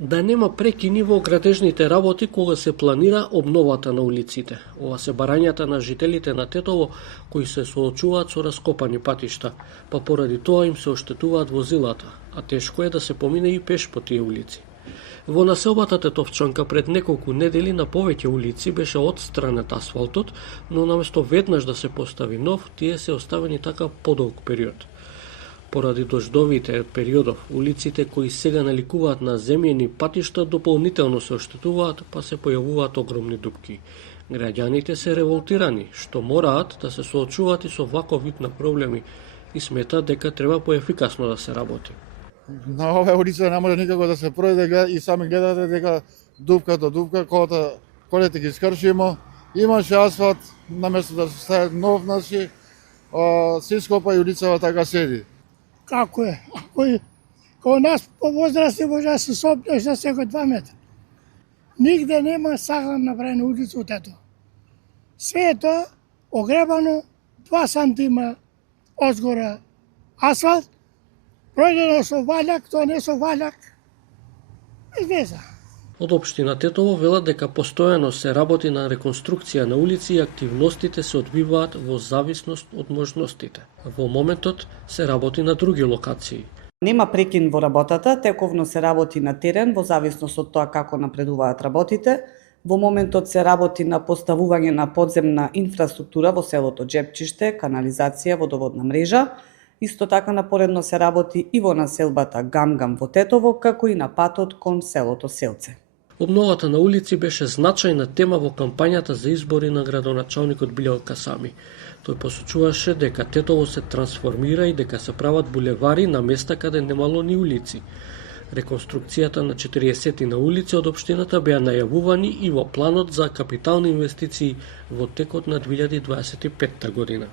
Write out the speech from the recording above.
Да нема прекини во градежните работи кога се планира обновата на улиците. Ова се барањата на жителите на Тетово кои се соочуваат со раскопани патишта, па поради тоа им се оштетуваат возилата, а тешко е да се помине и пеш по тие улици. Во населбата Тетовчанка пред неколку недели на повеќе улици беше отстранет асфалтот, но наместо веднаш да се постави нов, тие се оставени така подолг период. Поради дождовите периодов, улиците кои сега наликуваат на земјени патишта дополнително се оштетуваат, па се појавуваат огромни дупки. Граѓаните се револтирани, што мораат да се соочуваат и со ваков вид на проблеми и сметаат дека треба поефикасно да се работи. На оваа улица не може никако да се пројде и сами гледате дека дупка до дупка, колете ги скршимо, имаше асфалт, наместо да се стави нов, се ископа и улицава така седи. Како е? Кога нас по возрасти може да се сопнеш за секој 2 метра. Нигде нема саглам направена улица од ето. Све е тоа огребано 2 сантима одзгора асфалт, пројдено со ваљак, тоа не со ваљак, без веза. Од општина Тетово велат дека постојано се работи на реконструкција на улици и активностите се одвиваат во зависност од можностите. Во моментот се работи на други локации. Нема прекин во работата, тековно се работи на терен во зависност од тоа како напредуваат работите. Во моментот се работи на поставување на подземна инфраструктура во селото Джепчиште, канализација, водоводна мрежа. Исто така напоредно се работи и во населбата Гамгам во Тетово, како и на патот кон селото Селце. Обновата на улици беше значајна тема во кампањата за избори на градоначалникот Билјал Касами. Тој посочуваше дека Тетово се трансформира и дека се прават булевари на места каде немало ни улици. Реконструкцијата на 40 на улици од општината беа најавувани и во планот за капитални инвестиции во текот на 2025 година.